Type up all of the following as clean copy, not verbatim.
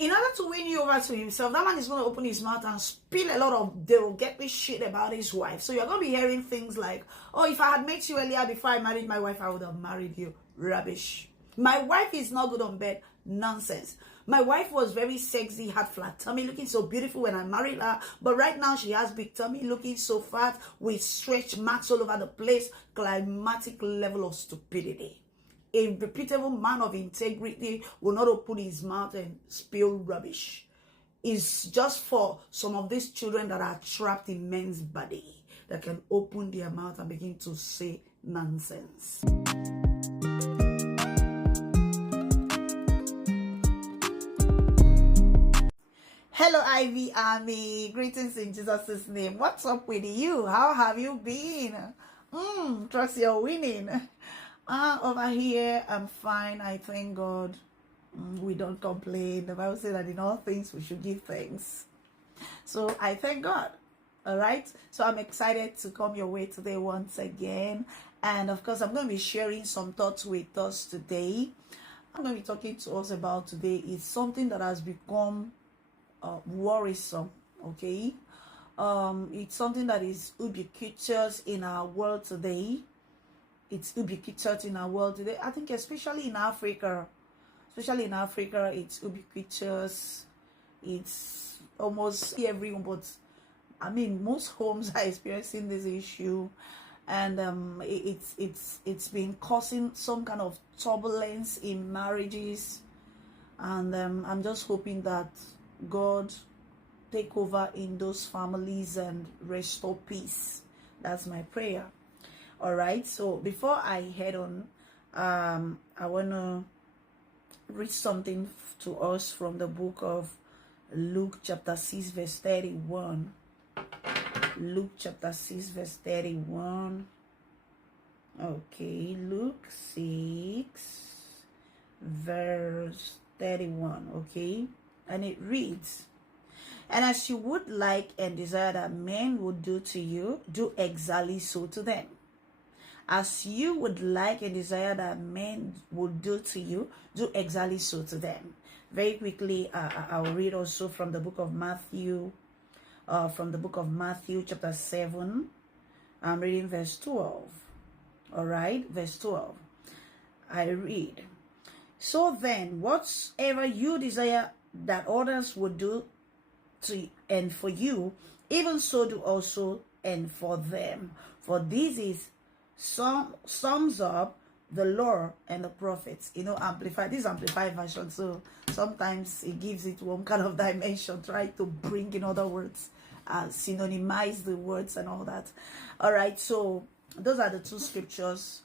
In order to win you over to himself, that man is going to open his mouth and spill a lot of derogatory shit about his wife. So you're going to be hearing things like, oh, if I had met you earlier before I married my wife, I would have married you. Rubbish. My wife is not good on bed. Nonsense. My wife was very sexy, had flat tummy, looking so beautiful when I married her. But right now she has big tummy, looking so fat with stretch marks all over the place. Climatic level of stupidity. A reputable man of integrity will not open his mouth and spill rubbish. It's just for some of these children that are trapped in men's body that can open their mouth and begin to say nonsense. Hello, Ivy Army. Greetings in Jesus' name. What's up with you? How have you been? Trust you're winning. Over here, I'm fine. I thank God. We don't complain. The Bible says that in all things we should give thanks. So I thank God. All right. So I'm excited to come your way today once again. And of course, I'm going to be sharing some thoughts with us today. I'm going to be talking to us about today is something that has become worrisome. Okay. It's something that is ubiquitous in our world today. It's ubiquitous in our world today. I think especially in Africa. It's ubiquitous. It's almost everyone, but I mean most homes are experiencing this issue, and it's been causing some kind of turbulence in marriages, and I'm just hoping that God take over in those families and restore peace. That's my prayer. All right, so before I head on, I want to read something to us from the book of Luke chapter 6 verse 31. Luke chapter 6 verse 31. Okay, Luke 6 verse 31. Okay, and it reads, and as you would like and desire that men would do to you, do exactly so to them. As you would like and desire that men would do to you, do exactly so to them. Very quickly, I'll read also from the book of Matthew, chapter 7. I'm reading verse 12. All right, verse 12. I read, so then, whatsoever you desire that others would do to and for you, even so do also and for them. For this is sums up the law and the prophets. You know, this amplified version, so sometimes it gives it one kind of dimension, try to bring in other words, synonymize the words and all that. All right, so those are the two scriptures.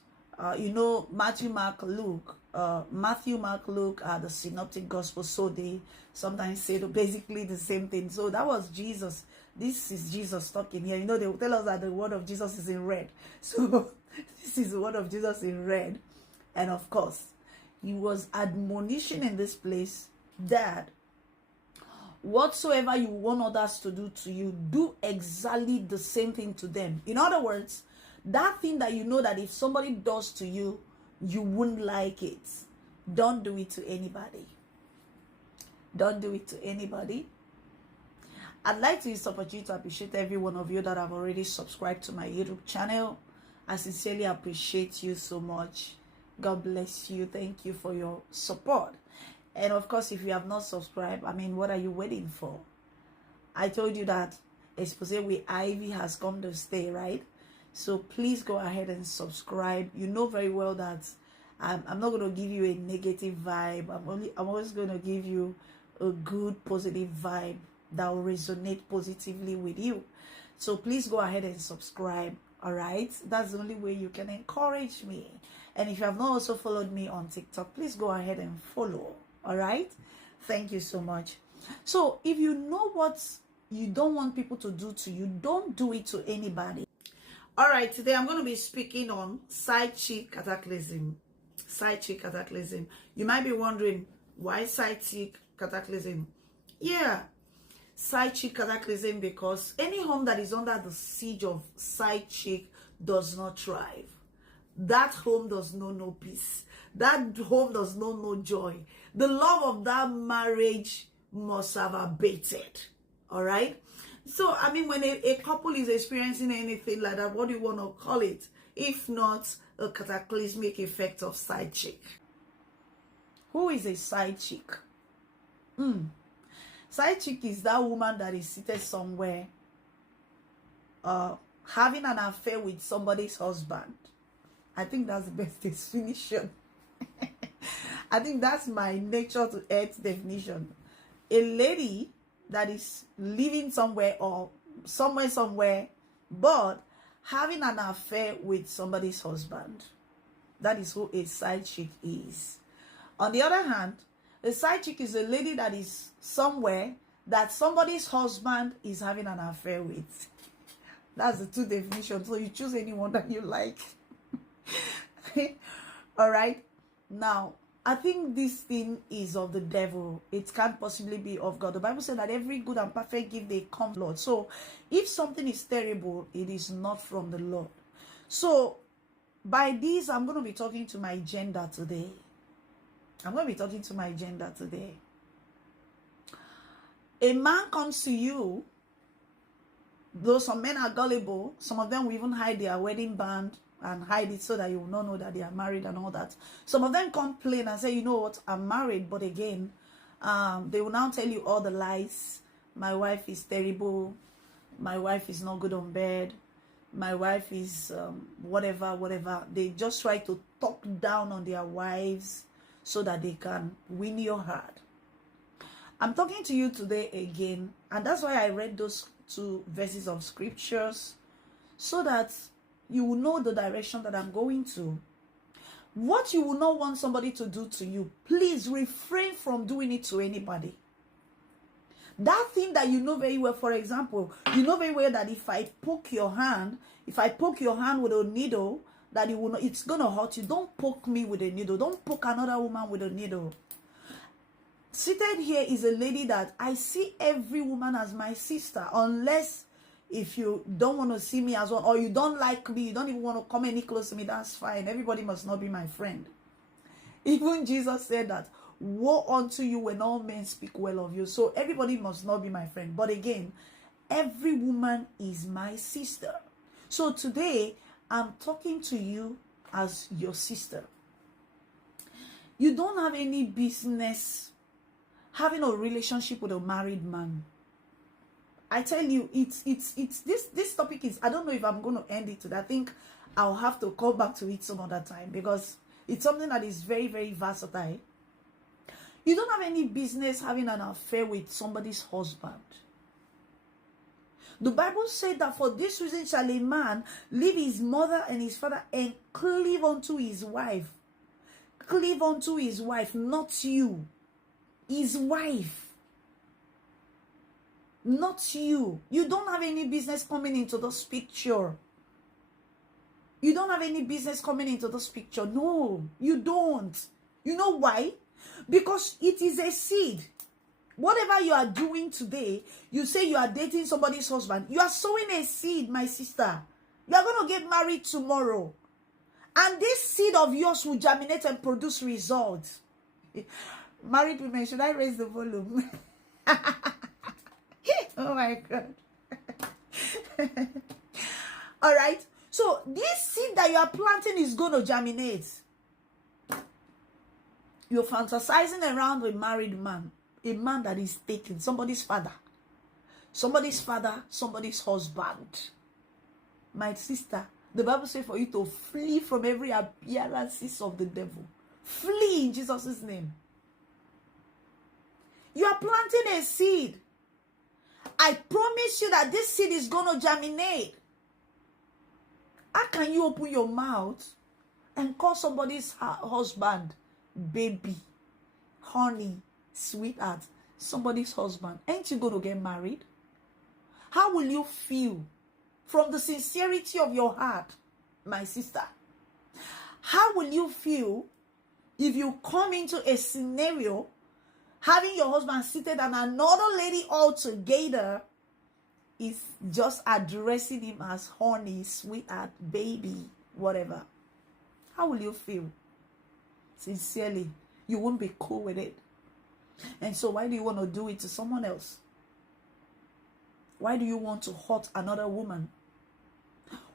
You know, Matthew, Mark, Luke are the synoptic gospels, so they sometimes say basically the same thing. So that was Jesus. This is Jesus talking here. You know, they will tell us that the word of Jesus is in red. So this is the word of Jesus in red. And of course, he was admonishing in this place that whatsoever you want others to do to you, do exactly the same thing to them. In other words, that thing that you know that if somebody does to you, you wouldn't like it. Don't do it to anybody. Don't do it to anybody. I'd like to use this opportunity to appreciate every one of you that have already subscribed to my YouTube channel. I sincerely appreciate you so much. God bless you. Thank you for your support. And of course, if you have not subscribed, I mean, what are you waiting for? I told you that Expose with Ivy has come to stay, right? So please go ahead and subscribe. You know very well that I'm not going to give you a negative vibe. I'm always going to give you a good, positive vibe that will resonate positively with you. So please go ahead and subscribe. All right, that's the only way you can encourage me. And if you have not also followed me on TikTok, please go ahead and follow. All right, thank you so much. So if you know what you don't want people to do to you, don't do it to anybody. All right, today I'm going to be speaking on Sidechick Cataclysm. Sidechick Cataclysm. You might be wondering, why Sidechick Cataclysm? Yeah, Sidechick Cataclysm because any home that is under the siege of Sidechick does not thrive. That home does not know peace. That home does not know joy. The love of that marriage must have abated. All right. So, I mean, when a couple is experiencing anything like that, what do you want to call it? If not a cataclysmic effect of side chick. Who is a side chick? Side chick is that woman that is seated somewhere, having an affair with somebody's husband. I think that's the best definition. I think that's my nature to earth definition. A lady that is living somewhere or somewhere, but having an affair with somebody's husband. That is who a side chick is. On the other hand, a side chick is a lady that is somewhere that somebody's husband is having an affair with. That's the two definitions. So you choose anyone that you like. All right. Now, I think this thing is of the devil. It can't possibly be of God. The Bible said that every good and perfect gift they come from the Lord. So if something is terrible, it is not from the Lord. So by this, I'm going to be talking to my gender today. A man comes to you, though some men are gullible, some of them will even hide their wedding band and hide it so that you will not know that they are married and all that. Some of them complain and say, you know what, I'm married, but again, they will now tell you all the lies. My wife is terrible. My wife is not good on bed. My wife is whatever. They just try to talk down on their wives so that they can win your heart. I'm talking to you today again, and that's why I read those two verses of scriptures, so that you will know the direction that I'm going to. What you will not want somebody to do to you, please refrain from doing it to anybody. That thing that you know very well, for example, you know very well that if I poke your hand with a needle, that it will not, it's going to hurt you. Don't poke me with a needle. Don't poke another woman with a needle. Seated here is a lady that I see every woman as my sister, unless if you don't want to see me as one, or you don't like me, you don't even want to come any close to me, that's fine. Everybody must not be my friend. Even Jesus said that, woe unto you when all men speak well of you. So everybody must not be my friend. But again, every woman is my sister. So today, I'm talking to you as your sister. You don't have any business having a relationship with a married man. I tell you, it's this topic is, I don't know if I'm going to end it today. I think I'll have to come back to it some other time, because it's something that is very, very versatile. You don't have any business having an affair with somebody's husband. The Bible said that for this reason shall a man leave his mother and his father and cleave unto his wife. Cleave unto his wife, not you. His wife. Not you. You don't have any business coming into this picture. You don't have any business coming into this picture. No, you don't. You know why? Because it is a seed. Whatever you are doing today, you say you are dating somebody's husband. You are sowing a seed, my sister. You are going to get married tomorrow. And this seed of yours will germinate and produce results. Married women, should I raise the volume? Oh my God. All right. So this seed that you are planting is going to germinate. You're fantasizing around with a married man. A man that is taken. Somebody's father. Somebody's father. Somebody's husband. My sister. The Bible says for you to flee from every appearances of the devil. Flee in Jesus' name. You are planting a seed. I promise you that this seed is going to germinate. How can you open your mouth and call somebody's husband baby, honey, sweetheart, somebody's husband? Ain't you going to get married? How will you feel from the sincerity of your heart, my sister? How will you feel if you come into a scenario having your husband seated and another lady altogether is just addressing him as honey, sweetheart, baby, whatever? How will you feel? Sincerely, you won't be cool with it. And so why do you want to do it to someone else? Why do you want to hurt another woman?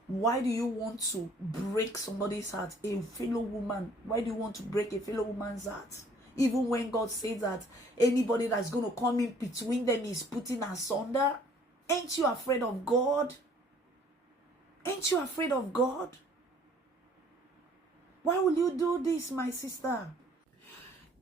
Why do you want to break somebody's heart, a fellow woman? Why do you want to break a fellow woman's heart? Even when God says that anybody that's going to come in between them is putting asunder. Ain't you afraid of God? Ain't you afraid of God? Why will you do this, my sister?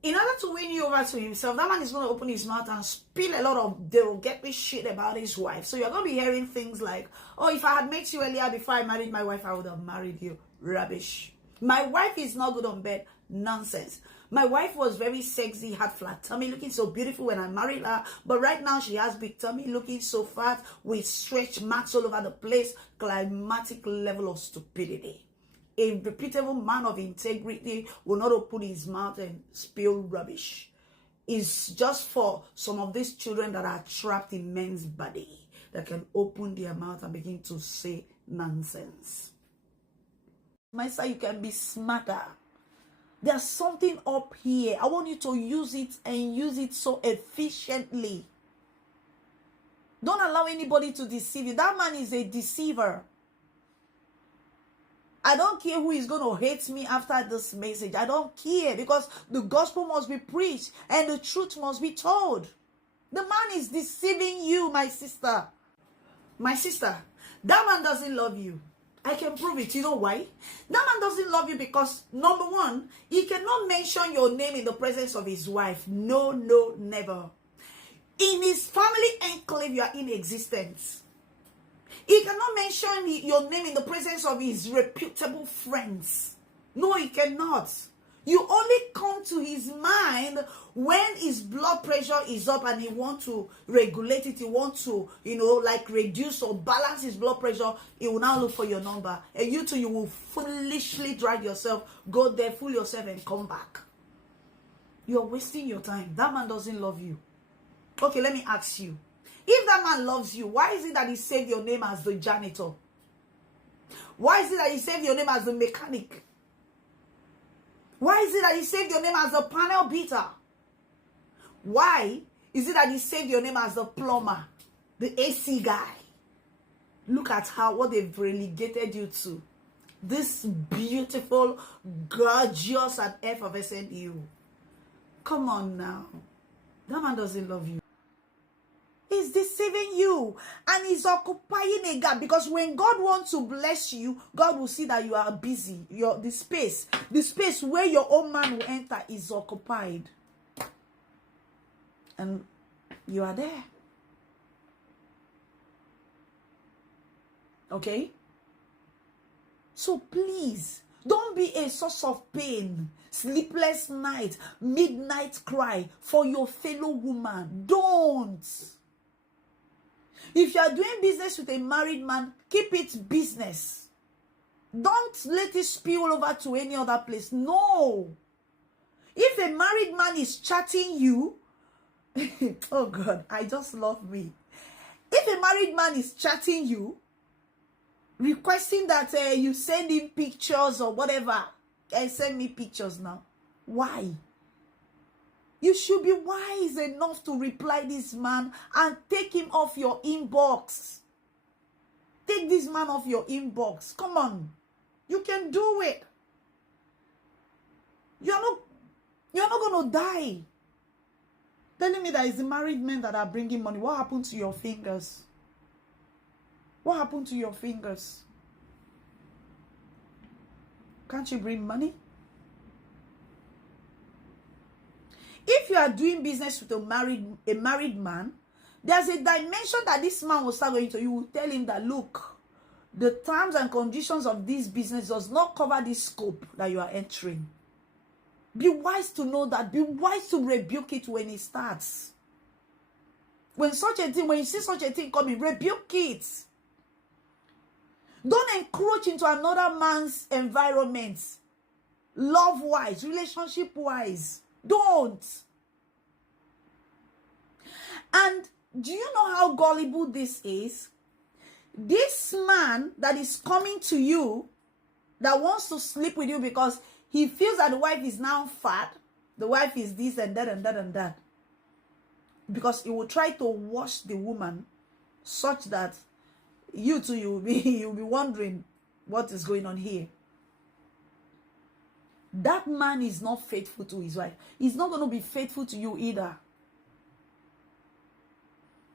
In order to win you over to himself, that man is going to open his mouth and spill a lot of derogatory shit about his wife. So you're going to be hearing things like, oh, if I had met you earlier before I married my wife, I would have married you. Rubbish. My wife is not good on bed. Nonsense. My wife was very sexy, had flat tummy, looking so beautiful when I married her. But right now she has big tummy, looking so fat, with stretch marks all over the place. Climatic level of stupidity. A reputable man of integrity will not open his mouth and spill rubbish. It's just for some of these children that are trapped in men's body that can open their mouth and begin to say nonsense. My son, you can be smarter. There's something up here. I want you to use it and use it so efficiently. Don't allow anybody to deceive you. That man is a deceiver. I don't care who is going to hate me after this message. I don't care, because the gospel must be preached and the truth must be told. The man is deceiving you, my sister. My sister, that man doesn't love you. I can prove it. You know why? That man doesn't love you because, number one, he cannot mention your name in the presence of his wife. No, no, never. In his family enclave, you are in existence. He cannot mention your name in the presence of his reputable friends. No, he cannot. You only come to his mind when his blood pressure is up and he wants to regulate it. He wants to, like reduce or balance his blood pressure. He will now look for your number. And you too, you will foolishly drag yourself, go there, fool yourself and come back. You're wasting your time. That man doesn't love you. Okay, let me ask you. If that man loves you, why is it that he saved your name as the janitor? Why is it that he saved your name as the mechanic? Why is it that he saved your name as the panel beater? Why is it that he saved your name as the plumber, the AC guy? Look at what they've relegated you to. This beautiful, gorgeous, and effervescent you. Come on now. That man doesn't love you. He's deceiving you and he's occupying a gap, because when God wants to bless you, God will see that you are busy. The space where your own man will enter is occupied. And you are there. Okay? So please, don't be a source of pain, sleepless night, midnight cry for your fellow woman. Don't. If you are doing business with a married man, keep it business. Don't let it spill over to any other place. No. If a married man is chatting you, oh God, I just love me. If a married man is chatting you, requesting that you send him pictures or whatever, send me pictures now. Why? You should be wise enough to reply this man and take him off your inbox. Take this man off your inbox. Come on. You can do it. You're not going to die. Telling me that it's the married men that are bringing money. What happened to your fingers? What happened to your fingers? Can't you bring money? If you are doing business with a married man, there's a dimension that this man will start going to. You will tell him that, look, the terms and conditions of this business does not cover this scope that you are entering. Be wise to know that. Be wise to rebuke it when it starts. When you see such a thing coming, rebuke it. Don't encroach into another man's environment. Love-wise, relationship-wise. Don't. And do you know how gullible this is? This man that is coming to you, that wants to sleep with you because he feels that the wife is now fat, the wife is this and that and that and that. because he will try to wash the woman such that you too, you'll be wondering what is going on here. That man is not faithful to his wife. He's not going to be faithful to you either.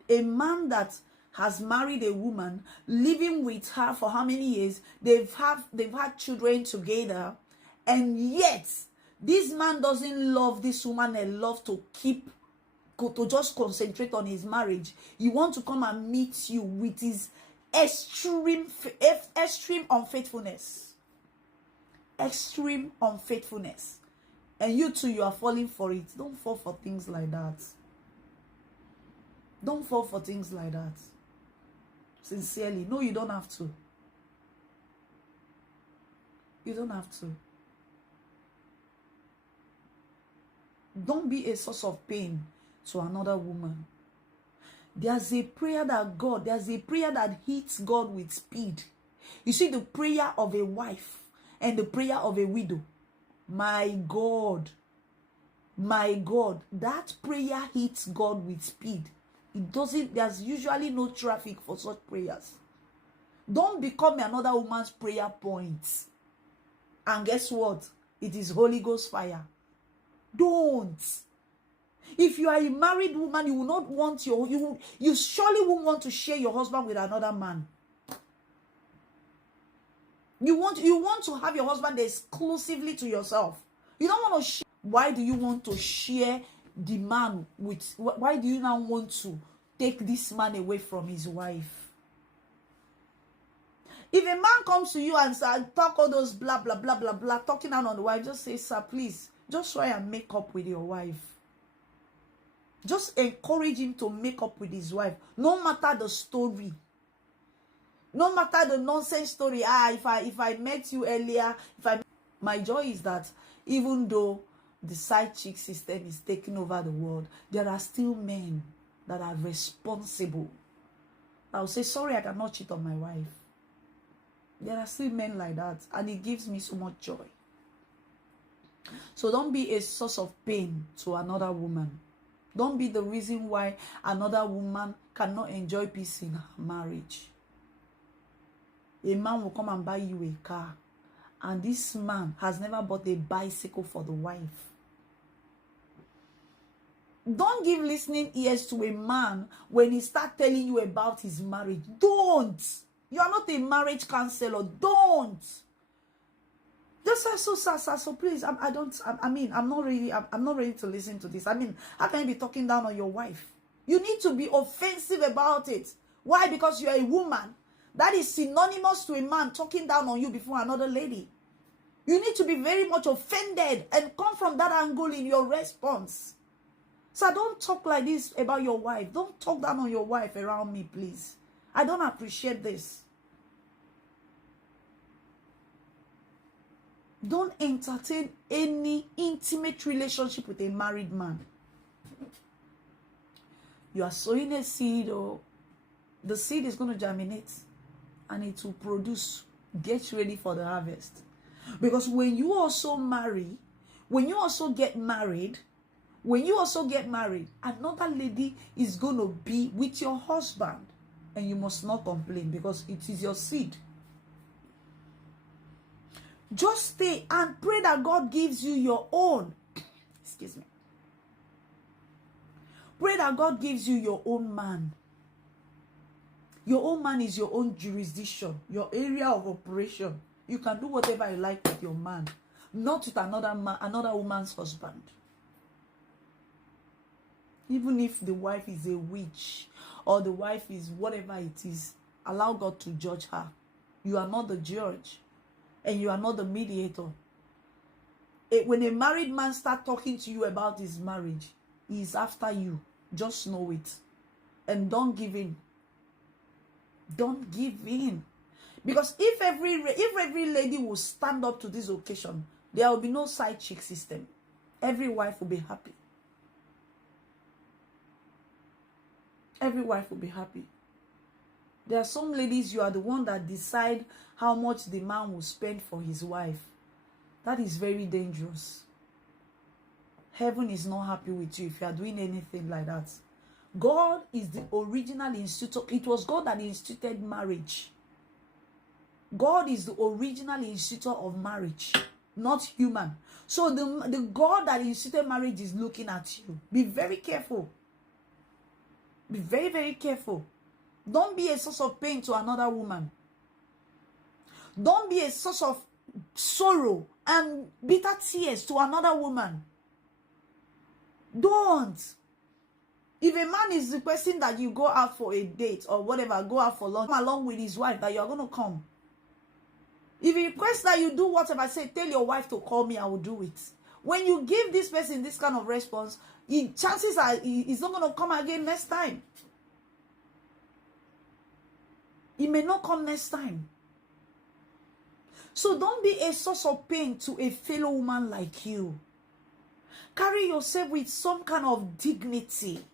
A man that has married a woman, living with her for how many years? They've had children together, and yet this man doesn't love this woman enough to just concentrate on his marriage. He wants to come and meet you with his extreme unfaithfulness. Extreme unfaithfulness. And you too, you are falling for it. Don't fall for things like that. Don't fall for things like that. Sincerely. No, you don't have to. You don't have to. Don't be a source of pain to another woman. There's a prayer that hits God with speed. You see, the prayer of a wife and the prayer of a widow. My God, that prayer hits God with speed. There's usually no traffic for such prayers. Don't become another woman's prayer point. And guess what? It is Holy Ghost fire. Don't. If you are a married woman, you will not want you surely won't want to share your husband with another man. You want to have your husband exclusively to yourself. You don't want to share. Why do you want to share the man with? Why do you now want to take this man away from his wife? If a man comes to you and talk all those blah blah blah blah blah, talking down on the wife, just say, sir, please, just try and make up with your wife. Just encourage him to make up with his wife, no matter the story. No matter the nonsense story. If I met you earlier, my joy is that even though the side chick system is taking over the world, there are still men that are responsible. I'll say, sorry, I cannot cheat on my wife. There are still men like that, and it gives me so much joy. So don't be a source of pain to another woman. Don't be the reason why another woman cannot enjoy peace in her marriage. A man will come and buy you a car, and this man has never bought a bicycle for the wife. Don't give listening ears to a man when he starts telling you about his marriage. Don't. You are not a marriage counselor. Don't. Just say, so please, I'm not ready to listen to this. I mean, how can you be talking down on your wife? You need to be offensive about it. Why? Because you are a woman. That is synonymous to a man talking down on you before another lady. You need to be very much offended and come from that angle in your response. So don't talk like this about your wife. Don't talk down on your wife around me, please. I don't appreciate this. Don't entertain any intimate relationship with a married man. You are sowing a seed, or the seed is going to germinate and it will produce. Get ready for the harvest. Because when you also marry, when you also get married, another lady is going to be with your husband. And you must not complain, because it is your seed. Just stay and pray that God gives you your own. Excuse me. Pray that God gives you your own man. Your own man is your own jurisdiction, your area of operation. You can do whatever you like with your man, not with another woman's husband. Even if the wife is a witch, or the wife is whatever it is, allow God to judge her. You are not the judge, and you are not the mediator. When a married man starts talking to you about his marriage, he is after you. Just know it. And don't give in. Don't give in. Because if every lady will stand up to this occasion, there will be no side chick system. Every wife will be happy. Every wife will be happy. There are some ladies, you are the one that decide how much the man will spend for his wife. That is very dangerous. Heaven is not happy with you if you are doing anything like that. God is the original institutor. It was God that instituted marriage. God is the original institutor of marriage, not human. So the God that instituted marriage is looking at you. Be very careful. Be very, very careful. Don't be a source of pain to another woman. Don't be a source of sorrow and bitter tears to another woman. Don't. If a man is requesting that you go out for a date or whatever, go out for lunch, along with his wife, that you are going to come. If he requests that you do whatever, say, tell your wife to call me, I will do it. When you give this person this kind of response, chances are he's not going to come again next time. He may not come next time. So don't be a source of pain to a fellow woman like you. Carry yourself with some kind of dignity.